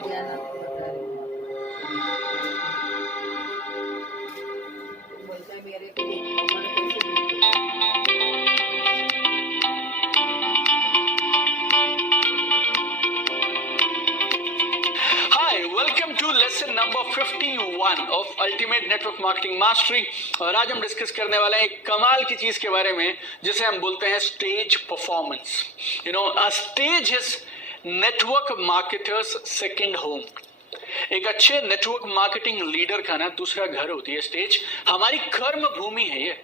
ज्ञान आपको बता रही हूँ। बोलता है मेरे को देखो अमर कैसे देखते हैं। Hi, welcome to lesson number 51 of Ultimate Network Marketing Mastery। और आज हम डिस्कस करने वाले हैं एक कमाल की चीज के बारे में जिसे हम बोलते हैं stage performance. You know, a stage is network marketers second home. एक अच्छे नेटवर्क मार्केटिंग लीडर का ना दूसरा घर होती है स्टेज, हमारी कर्म भूमि है ये।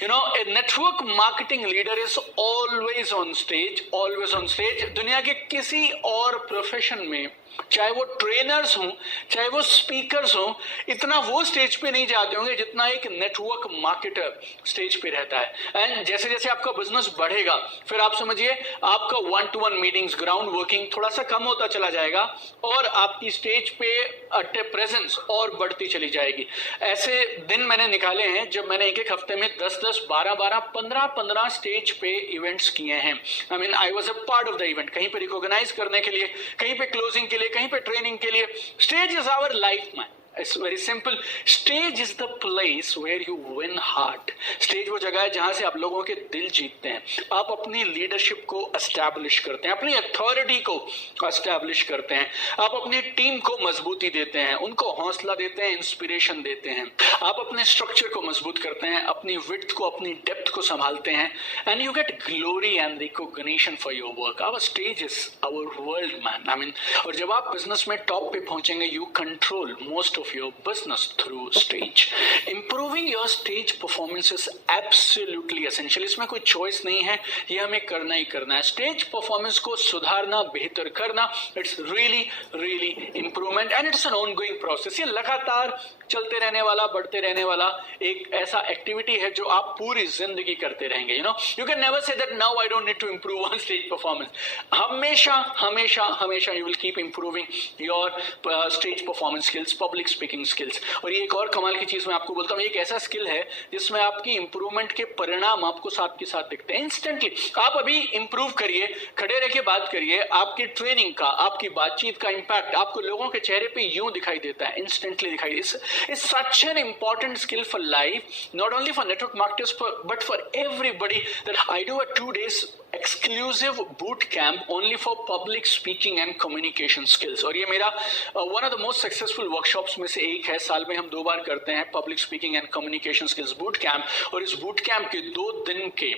You know, a network marketing leader is always on stage, always on stage। दुनिया के किसी और प्रोफेशन में, चाहे वो ट्रेनर्स हों, चाहे वो स्पीकर्स हों, इतना वो स्टेज पे नहीं जाते होंगे जितना एक नेटवर्क मार्केटर स्टेज पे रहता है। एंड जैसे जैसे आपका बिजनेस बढ़ेगा, फिर आप समझिए आपका 1-to-1 मीटिंग्स, ग्राउंड वर्किंग थोड़ा सा कम होता चला जाएगा और आपकी स्टेज पे प्रेजेंस और बढ़ती चली जाएगी। ऐसे दिन मैंने निकाले हैं जब मैंने एक एक हफ्ते में 10-10, 12-12, 15-15 स्टेज पे इवेंट्स किए हैं। I mean I was a part of the event, कहीं पे रिकॉग्नाइज करने के लिए, कहीं पे क्लोजिंग के लिए, कहीं पे ट्रेनिंग के लिए। Stage is our life man. It's very simple. Stage is the place where you win heart. Stage वो जगह है जहां से आप लोगों के दिल जीतते हैं, आप अपनी लीडरशिप को एस्टैब्लिश करते हैं, अपनी अथॉरिटी को एस्टैब्लिश करते हैं, आप अपनी टीम को मजबूती देते हैं, उनको हौसला देते हैं, इंस्पिरेशन देते हैं, आप अपने स्ट्रक्चर को मजबूत करते हैं, अपनी विड्थ को, अपनी डेप्थ को संभालते हैं, and you get glory and recognition for your work. Our stage is our world man. I mean, और जब आप बिजनेस में टॉप पे पहुंचेंगे, you control most of your business through stage. Improving your stage performance is absolutely essential. इसमें कोई choice नहीं है, ये हमें करना ही करना है। Stage performance को सुधारना, बेहतर करना, it's really improvement and it's an ongoing process। ये लगातार चलते रहने वाला, बढ़ते रहने वाला एक ऐसा एक्टिविटी है जो आप पूरी जिंदगी करते रहेंगे। You know, you can never say that now I don't need to improve on stage performance. हमेशा हमेशा हमेशा you will keep improving your stage performance skills, public speaking skills. और ये एक और कमाल की चीज मैं आपको बोलता हूँ, एक ऐसा स्किल है जिसमें आपकी इंप्रूवमेंट के परिणाम आपको साथ के साथ दिखते हैं इंस्टेंटली। आप अभी इंप्रूव करिए, खड़े रह के बात करिए, आपकी ट्रेनिंग का, आपकी बातचीत का इम्पैक्ट आपको लोगों के चेहरे पे यूं दिखाई देता है, इंस्टेंटली दिखाई देता है। It's such an important skill for life, not only for network marketers but for everybody, that I do a 2 days exclusive boot camp only for public speaking and communication skills। और ये मेरा one of the most successful workshops में से एक है। साल में हम 2 बार करते हैं public speaking and communication skills boot camp। और इस boot camp के 2 दिन के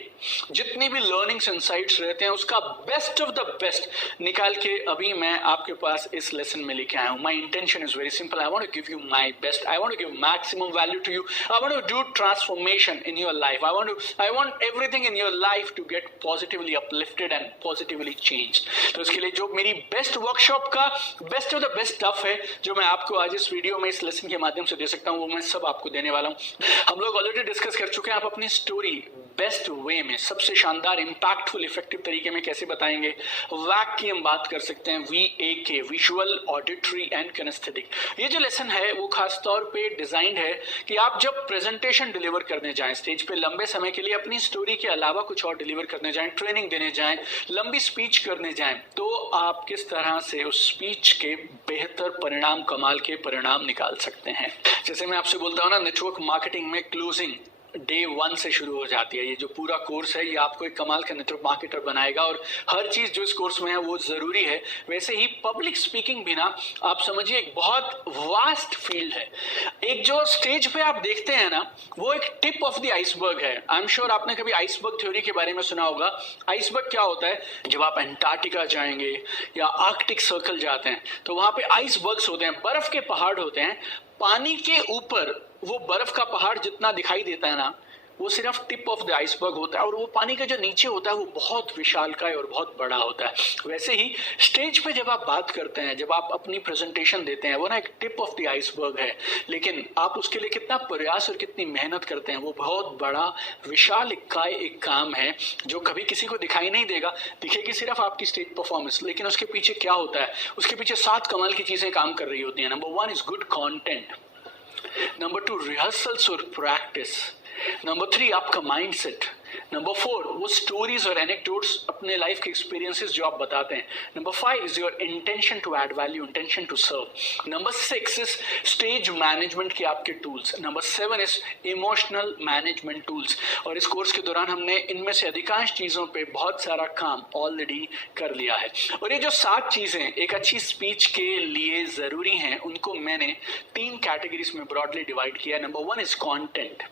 जितने भी learnings insights रहते हैं, उसका best of the best निकाल के अभी मैं आपके पास इस lesson में लेके आया हूँ। My intention is very simple. I want to give you my best. I want to give maximum value to you. I want to do transformation in your life. I want everything in your life to get positively uplifted and positively changed। तो इसके लिए जो मेरी best workshop का best of the best stuff है, जो मैं आपको आज इस वीडियो में, इस लेसन के माध्यम से दे सकता हूँ, वो मैं सब आपको देने वाला हूँ। हम लोग ऑलरेडी डिस्कस कर चुके हैं, आप अपनी स्टोरी बेस्ट वे में, सबसे शानदार, इंपैक्टफुल, इफेक्टिव तरीके में कैसे बताएंगे। वैक की हम बात कर सकते हैं, VAK, visual, auditory and kinaesthetic. ये जो लेसन है वो खास तौर पे डिजाइंड है कि आप जब प्रेजेंटेशन डिलीवर करने जाएं स्टेज पे लंबे समय के लिए, अपनी स्टोरी के अलावा कुछ और डिलीवर करने जाएं, ट्रेनिंग देने जाएं, लंबी स्पीच करने जाएं, तो आप किस तरह से उस स्पीच के बेहतर परिणाम, कमाल के परिणाम निकाल सकते हैं। जैसे मैं आपसे बोलता हूँ ना, नेटवर्क मार्केटिंग में क्लोजिंग डे 1 से शुरू हो जाती है। ये जो पूरा कोर्स है, ये आपको एक कमाल का नेटवर्क मार्केटर बनाएगा और हर चीज जो इस कोर्स में है वो जरूरी है। वैसे ही पब्लिक स्पीकिंग भी ना, आप समझिए एक बहुत वास्ट फील्ड है। एक जो स्टेज पे आप देखते हैं ना, वो एक टिप ऑफ द आइसबर्ग है। आई एम श्योर आपने कभी आइसबर्ग थ्योरी के बारे में सुना होगा। आइसबर्ग क्या होता है, जब आप अंटार्कटिका जाएंगे या आर्कटिक सर्कल जाते हैं तो वहां पे आइसबर्ग्स होते हैं, बर्फ के पहाड़ होते हैं। पानी के ऊपर वो बर्फ का पहाड़ जितना दिखाई देता है ना, वो सिर्फ टिप ऑफ द आइसबर्ग होता है, और वो पानी का जो नीचे होता है वो बहुत विशालकाय और बहुत बड़ा होता है। वैसे ही स्टेज पे जब आप बात करते हैं, जब आप अपनी प्रेजेंटेशन देते हैं, वो ना एक टिप ऑफ द आइसबर्ग है, लेकिन आप उसके लिए कितना प्रयास और कितनी मेहनत करते हैं, वो बहुत बड़ा विशालकाय एक काम है जो कभी किसी को दिखाई नहीं देगा। दिखेगी सिर्फ आपकी स्टेज परफॉर्मेंस, लेकिन उसके पीछे क्या होता है, उसके पीछे 7 कमाल की चीजें काम कर रही होती है। Number 1 is good content, number 2 rehearsals और प्रैक्टिस, नंबर 3 आपका माइंडसेट, नंबर 4 वो स्टोरीज और एनेक्डोट्स, अपने लाइफ के एक्सपीरियंसेस जो आप बताते हैं. Number 5 is your intention to add value, intention to serve. Number 6 is stage management के आपके tools. Number 7 is emotional management tools. और इस कोर्स के दौरान हमने इनमें से अधिकांश चीजों पे बहुत सारा काम ऑलरेडी कर लिया है. और ये जो 7 चीजें एक अच्छी स्पीच के लिए जरूरी हैं, उनको मैंने 3 कैटेगरीज में ब्रॉडली डिवाइड किया. Number 1 is content,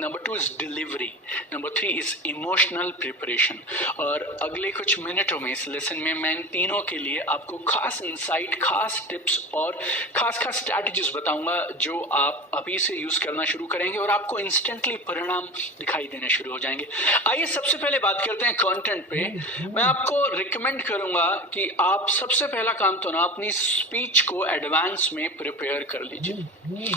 number 2 is delivery, number 3 is emotional preparation. और अगले कुछ मिनटों में इस लेसन में मैं इन तीनों के लिए आपको खास इंसाइट, खास टिप्स और खास स्ट्रैटेजीज बताऊंगा जो आप अभी से यूज करना शुरू करेंगे और आपको इंस्टेंटली परिणाम दिखाई देने शुरू हो जाएंगे. आइए सबसे पहले बात करते हैं कंटेंट पे. मैं आपको रिकमेंड करूंगा कि आप सबसे पहला काम तो ना अपनी स्पीच को एडवांस में प्रिपेयर कर लीजिए.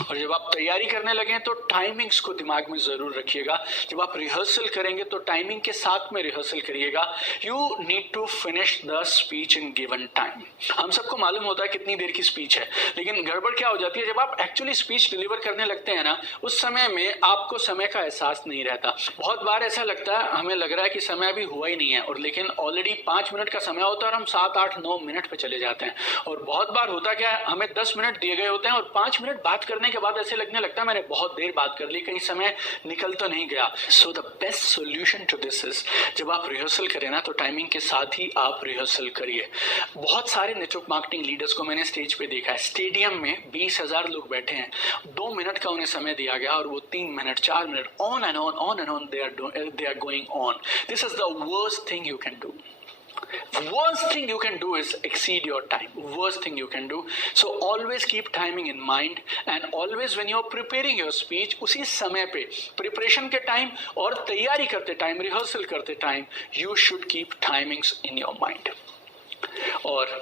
और जब आप तैयारी करने लगे तो टाइमिंग्स को दिमाग में जरूर रखिएगा. जब आप रिहर्सल करेंगे तो टाइमिंग के साथ में रिहर्सल करिएगा. You need to finish the speech in given time. हम सबको मालूम होता है कितनी देर की स्पीच है, लेकिन गड़बड़ क्या हो जाती है जब आप एक्चुअली स्पीच डिलीवर करने लगते हैं ना, उस समय में आपको समय का एहसास नहीं रहता. बहुत बार ऐसा लगता है, हमें लग रहा है कि समय अभी हुआ ही नहीं है, और लेकिन ऑलरेडी 5 मिनट का समय होता है और हम 7, 8, 9 मिनट पे चले जाते हैं. और बहुत बार होता क्या है, हमें 10 मिनट दिए गए होते हैं और 5 मिनट बात करने के बाद ऐसे लगने लगता है मैंने बहुत देर बात कर ली, कहीं समय निकल तो नहीं गया. So the best solution to this is, जब आप रिहर्सल करें ना तो टाइमिंग के साथ ही आप रिहर्सल करिए. बहुत सारे नेटवर्क मार्केटिंग लीडर्स को मैंने स्टेज पे देखा है, स्टेडियम में 20,000 लोग बैठे हैं, 2 मिनट का उन्हें समय दिया गया और वो 3 minute 4 minute on and on they are going on. This is the worst thing you can do. Worst thing you can do is exceed your time. Worst thing you can do. So always keep timing in mind, and always when you're preparing your speech, उसी समय पे preparation के time और तैयारी करते time, rehearsal करते time, you should keep timings in your mind. और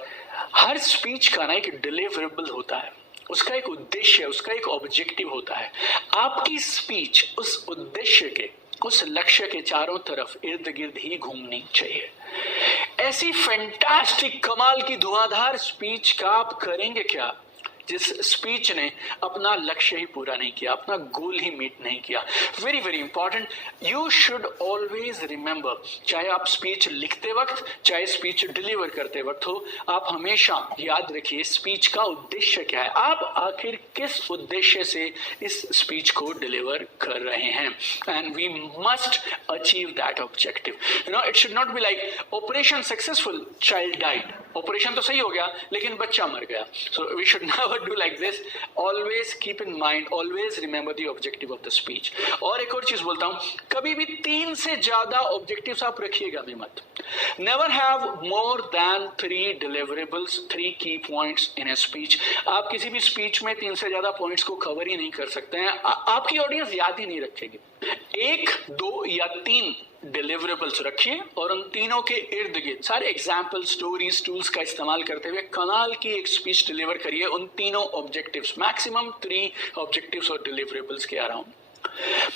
हर speech का ना एक deliverable होता है, उसका एक उद्देश्य, उसका एक ऑब्जेक्टिव होता है. आपकी स्पीच उस उद्देश्य के, उस लक्ष्य के चारों तरफ इर्द गिर्द ही घूमनी चाहिए. ऐसी फैंटास्टिक कमाल की धुआंधार स्पीच का आप करेंगे क्या जिस स्पीच ने अपना लक्ष्य ही पूरा नहीं किया, अपना गोल ही मीट नहीं किया. Very very important, you should always remember, चाहे आप स्पीच लिखते वक्त, चाहे स्पीच डिलीवर करते वक्त हो, आप हमेशा याद रखिए स्पीच का उद्देश्य क्या है, आप आखिर किस उद्देश्य से इस स्पीच को डिलीवर कर रहे हैं. And we must achieve that objective. You know, it should not be like operation successful, child died. Operation तो सही हो गया लेकिन बच्चा मर गया. So we should never do like this. Always keep in mind, always remember the objective of the speech. और एक और चीज बोलता हूं, कभी भी 3 से ज्यादा ऑब्जेक्टिव्स आप रखिएगा भी मत. Never have more than 3 deliverables, 3 की पॉइंट्स इन ए स्पीच. आप किसी भी स्पीच में 3 से ज्यादा पॉइंट्स को कवर ही नहीं कर सकते हैं, आपकी ऑडियंस याद ही नहीं रखेगी. 1, 2 या 3 डिलीवरेबल्स रखिए और उन तीनों के इर्द गिर्द सारे एग्जाम्पल, स्टोरीज, टूल्स का इस्तेमाल करते हुए कमाल की एक स्पीच डिलीवर करिए उन तीनों ऑब्जेक्टिव्स, मैक्सिमम 3 ऑब्जेक्टिव्स और डिलीवरेबल्स के around.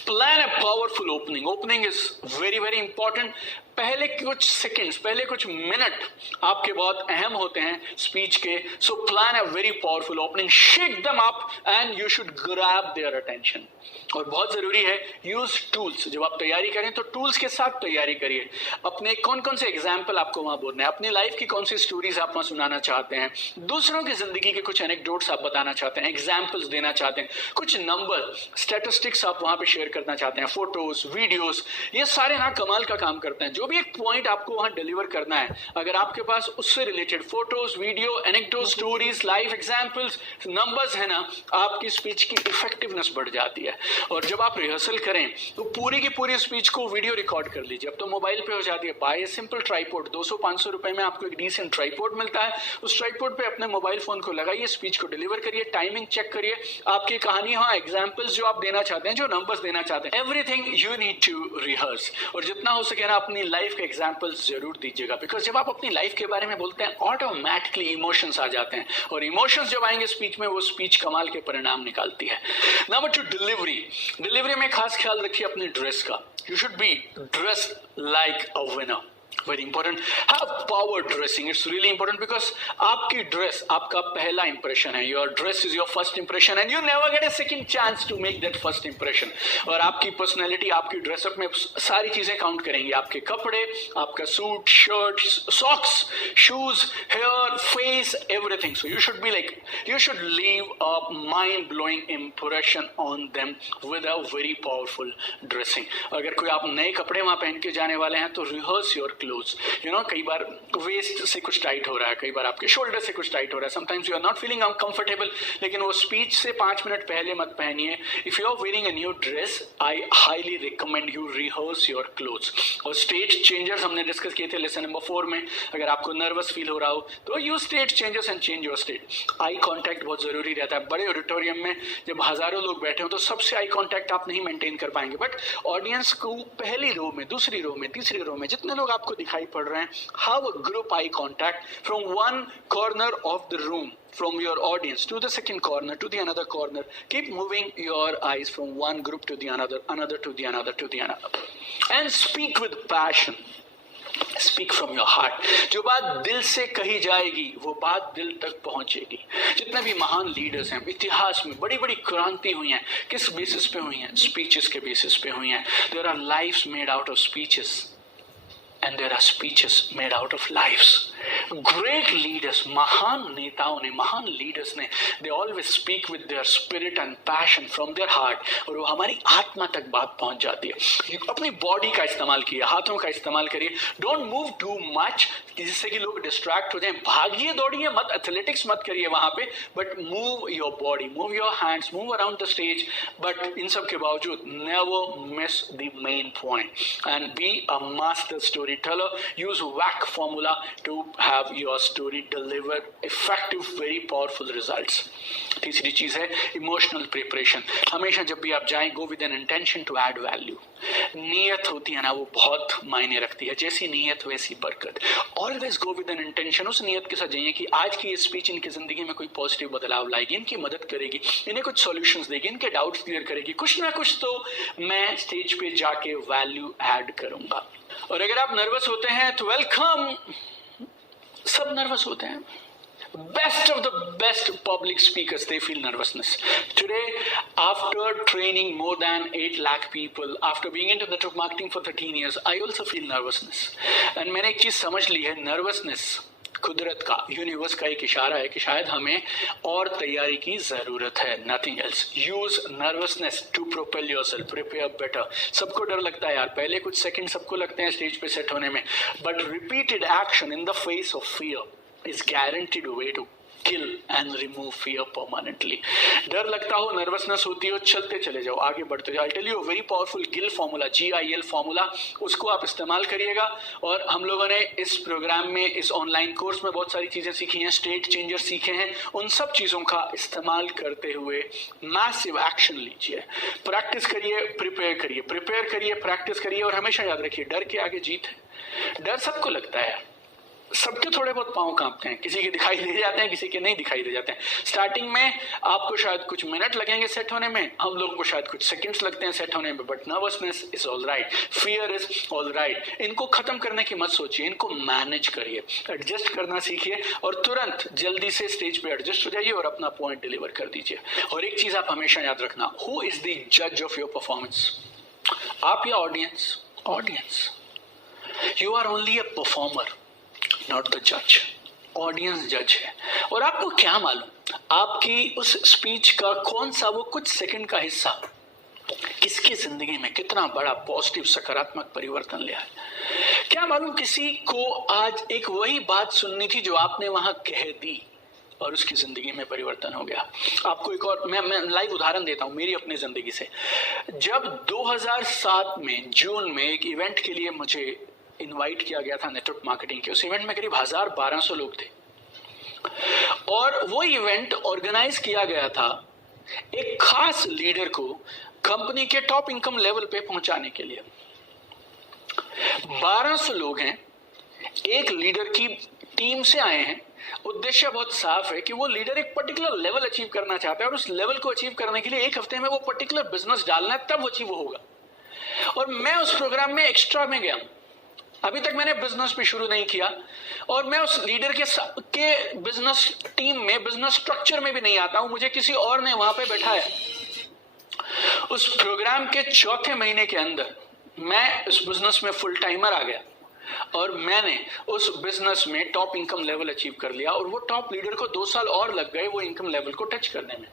Plan a powerful opening. Opening is very very important. पहले कुछ सेकंड्स, पहले कुछ मिनट आपके बहुत अहम होते हैं स्पीच के. So plan a very powerful opening, shake them up and you should grab their attention. और बहुत जरूरी है, यूज टूल्स. जब आप तैयारी करें तो टूल्स के साथ तैयारी करिए. अपने कौन कौन से एग्जाम्पल आपको वहां बोलना है, अपनी लाइफ की कौन सी स्टोरीज आप वहां सुनाना चाहते हैं, दूसरों की जिंदगी के कुछ एनेक्डोट्स आप बताना चाहते हैं, एग्जाम्पल्स देना चाहते हैं, कुछ नंबर, स्टैटिस्टिक्स आप वहां पे शेयर करना चाहते हैं, फोटोज, वीडियोस, ये सारे ना कमाल का काम करते हैं. जो भी एक पॉइंट आपको वहां डिलीवर करना है, अगर आपके पास उससे related photos, video, anecdote, stories, life examples, numbers है ना, आपकी स्पीच की इफेक्टिवनेस बढ़ जाती है. और जब आप रिहर्सल करें तो पूरी की पूरी स्पीच को वीडियो रिकॉर्ड कर लीजिए. अब तो मोबाइल पे हो जाती है. बाय ए सिंपल ट्राइपॉड, 200-500 रुपए में आपको एक डिसेंट ट्राइपॉड मिलता है. उस ट्राइपॉड पे अपने मोबाइल फोन को लगाइए, स्पीच को डिलीवर करिए, टाइमिंग चेक करिए, आपकी कहानी, हाँ एग्जाम्पल्स जो आप देना चाहते हैं, जो नंबर्स देना चाहते हैं, everything you need to rehearse. और जितना हो सके ना अपनी लाइफ के एग्जाम्पल्स जरूर दीजिएगा, बिकॉज जब आप अपनी लाइफ के बारे में बोलते हैं ऑटोमेटिकली इमोशंस आ जाते हैं, और इमोशंस जब आएंगे स्पीच में, वो स्पीच कमाल के परिणाम निकालती है. Number 2, delivery. डिलीवरी में खास ख्याल रखिए अपनी ड्रेस का. You should be dressed like a winner. Very important. Have power dressing, it's really important because आपकी ड्रेस आपका पहला इंप्रेशन है। Your dress is your first impression and you never get a second chance to make that first impression. और आपकी personality आपकी dress up में सारी चीजें काउंट करेंगी, आपके कपड़े, आपका suit, shirt, socks, shoes, hair, face, everything. So you should leave a mind blowing impression on them with a very powerful dressing। अगर कोई आप नए कपड़े वहां पहन के जाने वाले हैं तो रिहर्स योर क्लोथ्स। कई बार वेस्ट से कुछ टाइट हो रहा है, कई बार आपके शोल्डर से कुछ टाइट हो रहा है, sometimes you are not feeling uncomfortable, लेकिन वो स्पीच से 5 मिनट पहले मत पहनिए। If you are wearing a new dress, I highly recommend you rehearse your clothes. और स्टेज चेंजर्स हमने डिस्कस किए थे लेसन नंबर 4 में। अगर आपको नर्वस फील हो रहा हो तो use stage changers and change your state. Eye contact बहुत जरूरी रहता है। बड़े ऑडिटोरियम में जब हजारों लोग बैठे हो तो सबसे आई कॉन्टैक्ट आप नहीं मेंटेन कर पाएंगे, बट ऑडियंस को पहली रो में, दूसरी रो में, तीसरी रो में जितने लोग आपको दिखाई पड़ रहे हैं, have a group eye contact from one corner of the room, from your audience to the second corner, to the another corner. Keep moving your eyes from one group to the another to the another to the another, and speak with passion. Speak from your heart. जो बात दिल से कही जाएगी वो बात दिल तक पहुंचेगी। जितने भी महान लीडर्स हैं इतिहास में, बड़ी बड़ी क्रांति हुई हैं, किस बेसिस पे हुई हैं? स्पीचेस के बेसिस पे हुई हैं। There are lives made out of speeches and there are speeches made out of lives. Great leaders, महान नेताओं ने, महान लीडर्स ने, they always speak with their spirit and passion from their heart, और वो हमारी आत्मा तक बात पहुंच जाती है। अपनी बॉडी का इस्तेमाल करिए, हाथों का इस्तेमाल करिए। डोंट मूव टू मच जिससे कि लोग डिस्ट्रैक्ट हो जाएं। भागिए दौड़िए मत, एथलेटिक्स मत करिए वहां पे, but move your body, move your hands, move around the stage. But इन सब के बावजूद never miss the main point and be a master storyteller. Use VAK formula to have your story deliver effective, very powerful results। तीसरी चीज है emotional preparation. हमेशा जब भी आप जाएं, go with an intention to add value। नीयत होती है ना, वो बहुत मायने रखती है। जैसी नीयत वैसी बरकत। Always go with an intention. उस नीयत के साथ जाइए कि आज की ये स्पीच इनकी जिंदगी में कोई पॉजिटिव बदलाव लाएगी, इनकी मदद करेगी, इन्हें कुछ सॉल्यूशंस देगी, इनके डाउट्स क्लियर करेगी। कुछ ना कुछ तो मैं स्टेज पे जाके वैल्यू ऐड करूंगा। और अगर आप नर्वस होते हैं तो वेलकम। सब नर्वस होते हैं। Best of the best public speakers, they feel nervousness. Today, after training more than 8 lakh people, after being into network marketing for 13 years, I also feel nervousness. And मैंने एक चीज समझ ली है, nervousness कुदरत का, यूनिवर्स का एक इशारा है कि शायद हमें और तैयारी की जरूरत है। Nothing else. Use nervousness to propel yourself, prepare better. सबको डर लगता है यार, पहले कुछ सेकंड सबको लगते हैं स्टेज पे सेट होने में, but repeated action in the face of fear is guaranteed way to kill and remove fear permanently. डर लगता हो, नर्वसनेस होती हो, चलते चले जाओ, आगे बढ़ते जाओ। I tell you very powerful GIL formula, GIL formula, उसको आप इस्तेमाल करिएगा। और हम लोगों ने इस प्रोग्राम में, इस ऑनलाइन कोर्स में बहुत सारी चीजें सीखी हैं, स्टेट चेंजर सीखे हैं। उन सब चीजों का इस्तेमाल करते हुए मैसिव एक्शन लीजिए। प्रैक्टिस करिए, प्रिपेयर करिए, प्रिपेयर करिए, प्रैक्टिस करिए। और हमेशा याद रखिए, डर के आगे जीत है। डर सबको लगता है, सबके थोड़े बहुत पांव कांपते हैं, किसी के दिखाई दे जाते हैं, किसी के नहीं दिखाई दे जाते हैं। स्टार्टिंग में आपको शायद कुछ मिनट लगेंगे सेट होने में, हम लोगों को शायद कुछ सेकंड्स लगते हैं सेट होने में, but nervousness is all right, fear is all right. इनको खत्म करने की मत सोचिए, इनको मैनेज करिए, एडजस्ट करना सीखिए और तुरंत जल्दी से स्टेज पे एडजस्ट हो जाइए और अपना पॉइंट डिलीवर कर दीजिए। और एक चीज आप हमेशा याद रखना, हु इज द जज ऑफ योर परफॉर्मेंस? आप या audience? Audience. You are only a performer, not the जज। ऑडियंस जज है। और आपको क्या मालूम आपकी उस स्पीच का कौन सा वो कुछ सेकंड का हिस्सा किसकी जिंदगी में कितना बड़ा पॉजिटिव सकारात्मक परिवर्तन ले आए। क्या मालूम किसी को आज एक वही बात सुननी थी जो आपने वहां कह दी और उसकी जिंदगी में परिवर्तन हो गया। आपको एक और मैं लाइव उदाहरण देता हूं मेरी अपनी जिंदगी से। जब 2007 में जून में एक इवेंट के लिए मुझे इनवाइट किया गया था नेटवर्क मार्केटिंग के, उस इवेंट में करीब 1200 लोग थे और वो इवेंट ऑर्गेनाइज किया गया था एक खास लीडर को कंपनी के टॉप इनकम लेवल पे पहुंचाने के लिए। 1200 लोग हैं, एक लीडर की टीम से आए हैं। उद्देश्य बहुत साफ है कि वो लीडर एक पर्टिकुलर लेवल अचीव करना चाहता है और उस लेवल को अचीव करने के लिए एक हफ्ते में वो पर्टिकुलर बिजनेस डालना है, तब वो अचीव होगा। और मैं उस प्रोग्राम में एक्स्ट्रा में गया अभी तक मैंने बिजनेस भी शुरू नहीं किया और मैं उस लीडर के बिजनेस टीम में, बिजनेस स्ट्रक्चर में भी नहीं आता हूं, मुझे किसी और ने वहां पे बैठाया। उस प्रोग्राम के चौथे महीने के अंदर मैं इस बिजनेस में फुल टाइमर आ गया और मैंने उस बिजनेस में टॉप इनकम लेवल अचीव कर लिया और वो टॉप लीडर को 2 साल और लग गए वो इनकम लेवल को टच करने में।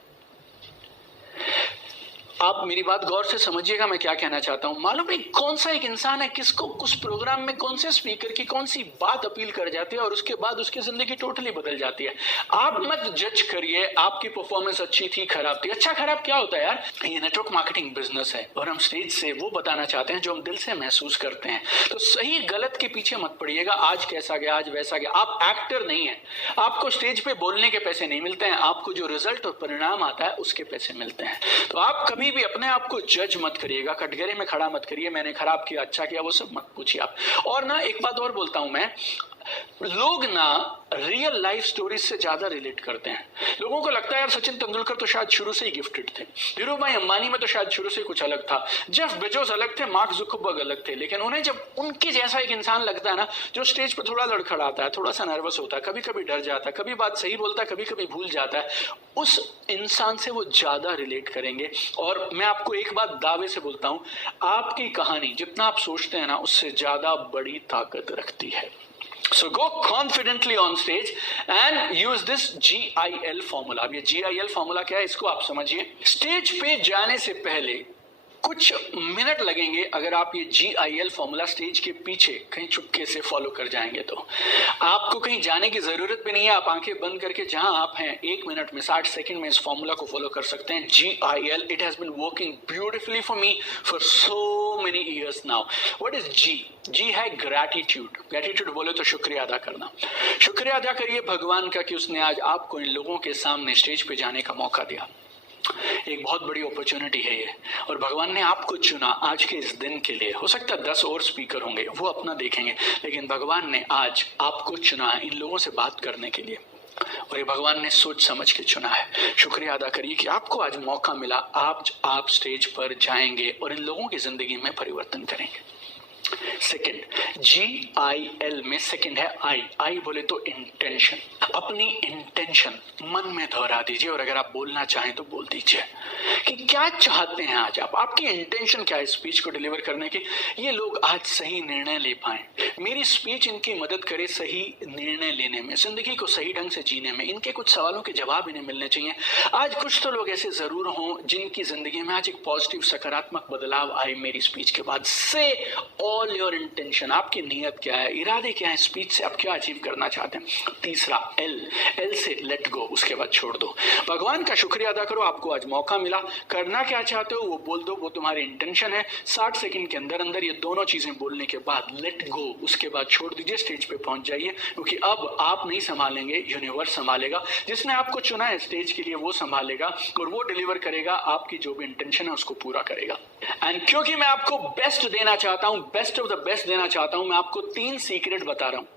आप मेरी बात गौर से समझिएगा, मैं क्या कहना चाहता हूं। मालूम नहीं कौन सा एक इंसान है किसको उस प्रोग्राम में कौन से स्पीकर की कौन सी बात अपील कर जाती है और उसके बाद उसकी जिंदगी टोटली बदल जाती है। आप मत जज करिए आपकी परफॉर्मेंस अच्छी थी खराब थी। अच्छा खराब क्या होता है यार, ये नेटवर्क मार्केटिंग बिजनेस है और हम स्टेज से वो बताना चाहते हैं जो हम दिल से महसूस करते हैं। तो सही गलत के पीछे मत पड़िएगा, आज कैसा गया आज वैसा गया। आप एक्टर नहीं है, आपको स्टेज पे बोलने के पैसे नहीं मिलते हैं, आपको जो रिजल्ट और परिणाम आता है उसके पैसे मिलते हैं। तो आप कभी भी अपने आप को जज मत करिएगा, कटघरे में खड़ा मत करिए, मैंने खराब किया अच्छा किया वो सब मत पूछिए आप। और ना एक बात और बोलता हूं मैं, लोग ना रियल लाइफ स्टोरीज से ज्यादा रिलेट करते हैं। लोगों को लगता है यार सचिन तेंदुलकर तो शायद शुरू से ही गिफ्टेड थे, धीरूभाई अंबानी में तो शायद शुरू से कुछ अलग था, जेफ बेजोस अलग थे, मार्क जुकरबर्ग अलग थे। लेकिन उन्हें जब उनके जैसा एक इंसान लगता है ना जो स्टेज पर थोड़ा लड़खड़ाता है, थोड़ा सा नर्वस होता है, कभी कभी डर जाता है, कभी बात सही बोलता है, कभी कभी भूल जाता है, उस इंसान से वो ज्यादा रिलेट करेंगे। और मैं आपको एक बात दावे से बोलता हूं, आपकी कहानी जितना आप सोचते हैं ना उससे ज्यादा बड़ी ताकत रखती है। So go confidently on stage and use this GIL formula। अब ये GIL formula क्या है इसको आप समझिए। स्टेज पे जाने से पहले कुछ मिनट लगेंगे अगर आप ये GIL फॉर्मूला स्टेज के पीछे कहीं चुपके से फॉलो कर जाएंगे तो आपको कहीं जाने की जरूरत भी नहीं है। आप आंखें बंद करके जहां आप हैं 1 मिनट में 60 सेकंड में इस फॉर्मूला को फॉलो कर सकते हैं। GIL, it has been working beautifully for me for so many years now. What is G है ग्रैटिट्यूड। ग्रैटिट्यूड बोले तो शुक्रिया अदा करना। शुक्रिया अदा करिए भगवान का कि उसने आज आपको इन लोगों के सामने स्टेज पे जाने का मौका दिया। एक बहुत बड़ी अपॉर्चुनिटी है ये और भगवान ने आपको चुना आज के इस दिन के लिए। हो सकता है 10 और स्पीकर होंगे वो अपना देखेंगे, लेकिन भगवान ने आज आपको चुना है इन लोगों से बात करने के लिए और ये भगवान ने सोच समझ के चुना है। शुक्रिया अदा करिए कि आपको आज मौका मिला, आप स्टेज पर जाएंगे और इन लोगों की जिंदगी में परिवर्तन करेंगे। सेकंड, GIL में सेकंड है I बोले तो इंटेंशन। अपनी इंटेंशन मन में दोहरा दीजिए और अगर आप बोलना चाहें तो बोल दीजिए कि क्या चाहते हैं आज आप, आपकी इंटेंशन क्या है स्पीच को डिलीवर करने की। ये लोग आज सही निर्णय ले पाए, मेरी स्पीच इनकी मदद करे सही निर्णय लेने में, जिंदगी को सही ढंग से जीने में, इनके कुछ सवालों के जवाब इन्हें मिलने चाहिए। आज कुछ तो लोग ऐसे जरूर हों जिनकी जिंदगी में आज एक पॉजिटिव सकारात्मक बदलाव आए मेरी स्पीच के बाद। से ऑल योर इंटेंशन, आपकी नीयत क्या है, इरादे क्या है, स्पीच से आप क्या अचीव करना चाहते हैं। तीसरा L से लेट गो, उसके बाद छोड़ दो। भगवान का शुक्रिया अदा करो, आपको आज मौका मिला, करना क्या चाहते हो वो बोल दो, वो तुम्हारी इंटेंशन है। 60 सेकंड के अंदर अंदर ये दोनों चीजें बोलने के बाद लेट गो, उसके बाद छोड़ दीजिए, स्टेज पे पहुंच जाइए, क्योंकि अब आप नहीं संभालेंगे, यूनिवर्स संभालेगा। जिसने आपको चुना है स्टेज के लिए वो संभालेगा और वो डिलीवर करेगा, आपकी जो भी इंटेंशन है उसको पूरा करेगा। एंड क्योंकि मैं आपको बेस्ट देना चाहता हूं, बेस्ट ऑफ द बेस्ट देना चाहता हूं, मैं आपको 3 सीक्रेट बता रहा हूं।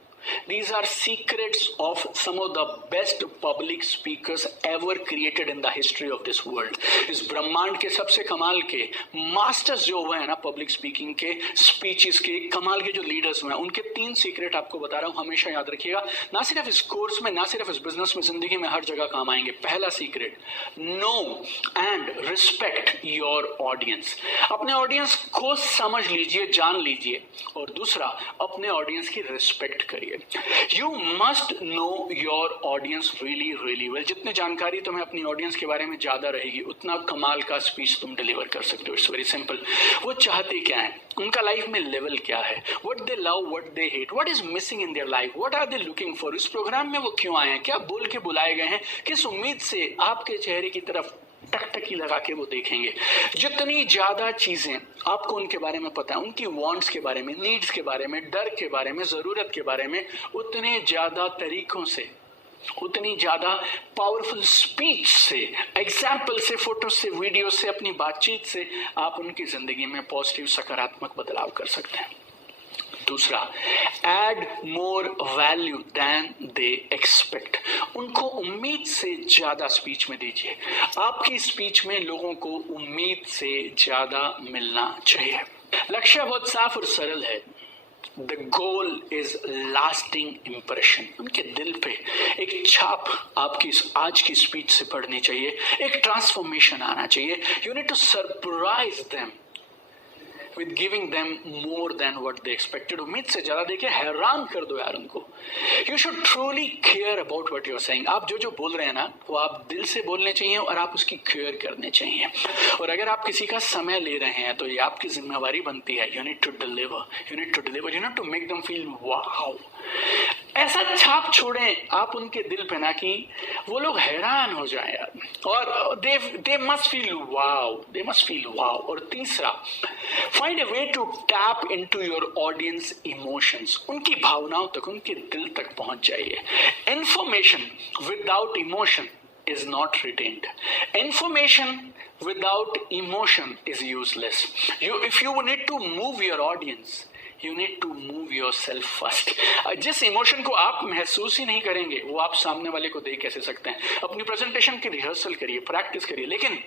These are secrets of some of the best public speakers ever created in the history of this world। इस ब्रह्मांड के सबसे कमाल के मास्टर्स जो हुए हैं ना पब्लिक स्पीकिंग के, स्पीचेस के, कमाल के जो लीडर्स हुए हैं, उनके 3 सीक्रेट आपको बता रहा हूं, हमेशा याद रखिएगा। ना सिर्फ इस कोर्स में, ना सिर्फ इस बिजनेस में, जिंदगी में हर जगह काम आएंगे। पहला secret, know and respect your audience. अपने ऑडियंस को समझ लीजिए, जान लीजिए। और दूसरा, अपने ऑडियंस की रिस्पेक्ट करिए। You must know your audience really really well। जितनी जानकारी तुम्हें अपनी ऑडियंस के बारे में ज्यादा रहेगी, उतना कमाल का स्पीच तुम डिलीवर कर सकते हो। It's very simple. वो चाहते क्या है, उनका लाइफ में लेवल क्या है, what they love, what they hate, what is missing in their life, what are they looking for. इस प्रोग्राम में वो क्यों आए हैं, क्या बोल के बुलाए गए हैं, किस उम्मीद से आपके चेहरे की तरफ टकटकी लगा के वो देखेंगे। जितनी ज्यादा चीजें आपको उनके बारे में पता है, उनकी वांट्स के बारे में, नीड्स के बारे में, डर के बारे में, जरूरत के बारे में, उतने ज्यादा तरीकों से, उतनी ज्यादा पावरफुल स्पीच से, एग्जाम्पल से, फोटो से, वीडियो से, अपनी बातचीत से आप उनकी जिंदगी में पॉजिटिव सकारात्मक बदलाव कर सकते हैं। दूसरा, add more value than they expect. उनको उम्मीद से ज्यादा स्पीच में दीजिए। आपकी स्पीच में लोगों को उम्मीद से ज्यादा मिलना चाहिए। लक्ष्य बहुत साफ और सरल है, the goal is lasting impression. उनके दिल पे एक छाप आपकी आज की स्पीच से पड़नी चाहिए, एक ट्रांसफॉर्मेशन आना चाहिए। You need to surprise them with giving them more than what they expected। उम्मीद से ज्यादा देके हैरान कर दो यार उनको। You should truly care about what you are saying। आप जो बोल रहे हैं ना, वो आप दिल से बोलने चाहिए और आप उसकी केयर करने चाहिए। और अगर आप किसी का समय ले रहे हैं तो ये आपकी जिम्मेवारी बनती है। You need to deliver, you need to deliver, you need to make them feel wow। ऐसा छाप छोड़ें आप उनके दिल पे ना कि वो लोग हैरान हो जाएं यार, और they must feel wow, they must feel wow। और तीसरा, find a way to tap into your audience emotions। उनकी भावनाओं तक, उनके दिल तक पहुंच जाइए। Information without emotion is not retained। Information without emotion is useless। If you need to move your audience, you need to move yourself first। जिस emotion को आप महसूस ही नहीं करेंगे वो आप सामने वाले को दे कैसे सकते हैं। अपनी प्रेजेंटेशन की रिहर्सल करिए, प्रैक्टिस करिए, लेकिन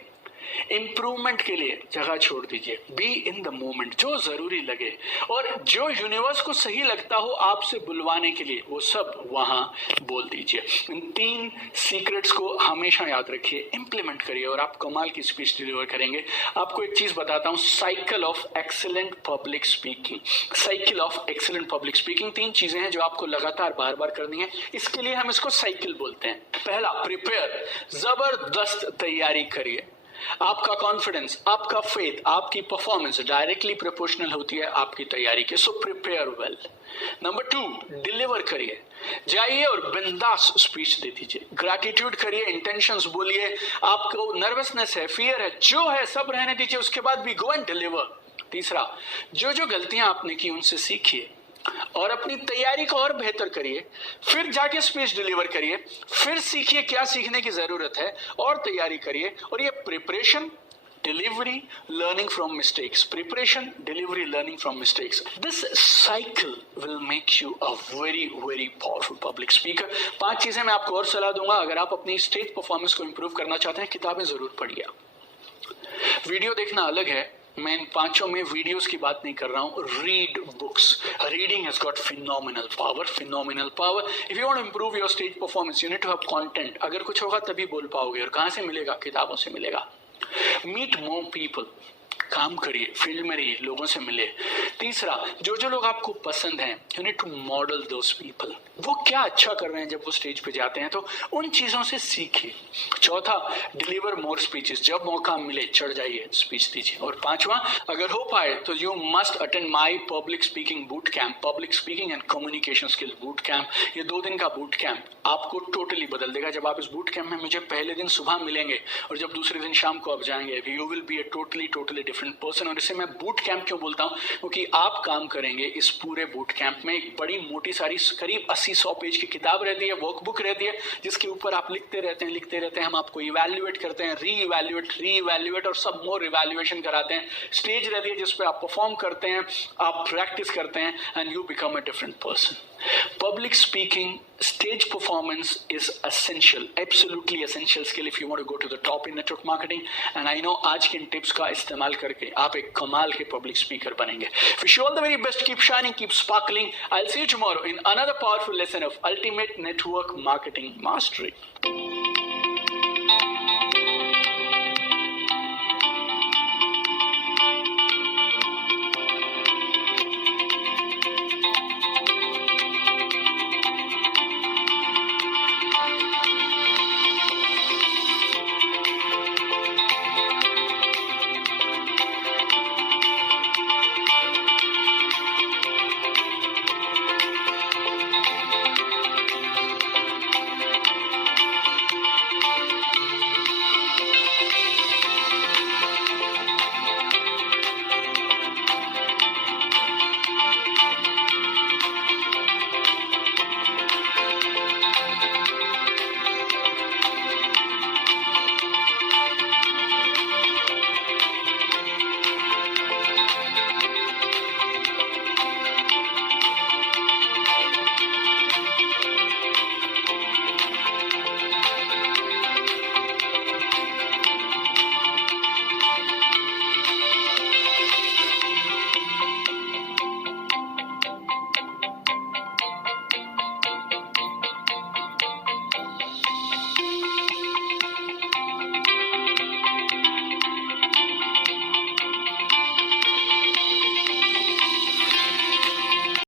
इंप्रूवमेंट के लिए जगह छोड़ दीजिए। बी इन द मोमेंट, जो जरूरी लगे और जो यूनिवर्स को सही लगता हो आपसे बुलवाने के लिए, वो सब वहां बोल दीजिए। इन 3 सीक्रेट्स को हमेशा याद रखिए, इंप्लीमेंट करिए और आप कमाल की स्पीच डिलीवर करेंगे। आपको एक चीज बताता हूं, cycle of excellent public speaking. Cycle of excellent public speaking 3 चीजें हैं जो आपको लगातार बार बार करनी है। इसके लिए हम इसको साइकिल बोलते हैं। पहला, प्रिपेयर, जबरदस्त तैयारी करिए। आपका कॉन्फिडेंस, आपका फेथ, आपकी परफॉर्मेंस डायरेक्टली प्रोपोर्शनल होती है आपकी तैयारी के। So prepare well. Number 2, deliver करिए। जाइए और बिंदास स्पीच दे दीजिए। ग्रैटिट्यूड करिए, इंटेंशंस बोलिए। आपको नर्वसनेस है, फियर है, जो है सब रहने दीजिए, उसके बाद भी गो एंड डिलीवर। तीसरा, जो गलतियां आपने की उनसे सीखिए और अपनी तैयारी को और बेहतर करिए, फिर जाके स्पीच डिलीवर करिए, फिर सीखिए क्या सीखने की जरूरत है और तैयारी करिए। और ये preparation, delivery, learning from mistakes, preparation, delivery, learning from mistakes, this cycle will make you a very very powerful public speaker. 5 चीजें मैं आपको और सलाह दूंगा अगर आप अपनी स्टेज परफॉर्मेंस को इंप्रूव करना चाहते हैं। किताबें जरूर पढ़िए। वीडियो देखना अलग है, मैं इन 5 में वीडियोस की बात नहीं कर रहा हूं। Read books, reading has got phenomenal power, phenomenal power. If you want to improve your stage performance, you need to have content. अगर कुछ होगा तभी बोल पाओगे, और कहां से मिलेगा? किताबों से मिलेगा। मीट मोर पीपल, काम करिए, फील्ड में रहिए, लोगों से मिले। तीसरा, जो लोग आपको पसंद हैं, you need to model those people. वो क्या अच्छा कर रहे हैं जब वो स्टेज पे जाते हैं, तो उन चीजों से सीखिए। चौथा, डिलीवर मोर स्पीचेस। जब मौका मिले चढ़ जाइए, स्पीच दीजिए। और 5वां, अगर हो पाए तो you must attend my public speaking boot camp, public speaking and communication skill boot camp. ये 2 दिन का बूट कैंप आपको टोटली बदल देगा। जब आप इस बूट कैंप में मुझे पहले दिन सुबह मिलेंगे और जब दूसरे दिन शाम को आप जाएंगे, you will be a totally different person. और इसे मैं बूट कैंप क्यों बोलता हूं? क्योंकि आप काम करेंगे इस पूरे बूट कैंप में। एक बड़ी मोटी सारी करीब 80-100 पेज की किताब रहती है, वर्कबुक रहती है, जिसके ऊपर आप लिखते रहते हैं। हम आपको इवैल्यूएट करते हैं, री-इवैल्यूएट और सब मोर इवैल्यूएशन कराते हैं। स्टेज रहती है जिसपे आप परफॉर्म करते हैं, आप प्रैक्टिस करते हैं, and you become a different person. Public speaking, stage performance is essential, absolutely essential skill if you want to go to the top in network marketing. And I know आज के इन tips का इस्तेमाल करके आप एक कमाल के पब्लिक स्पीकर बनेंगे। Wish you all the very best. Keep shining, keep sparkling. I'll see you tomorrow in another powerful lesson of Ultimate Network Marketing Mastery.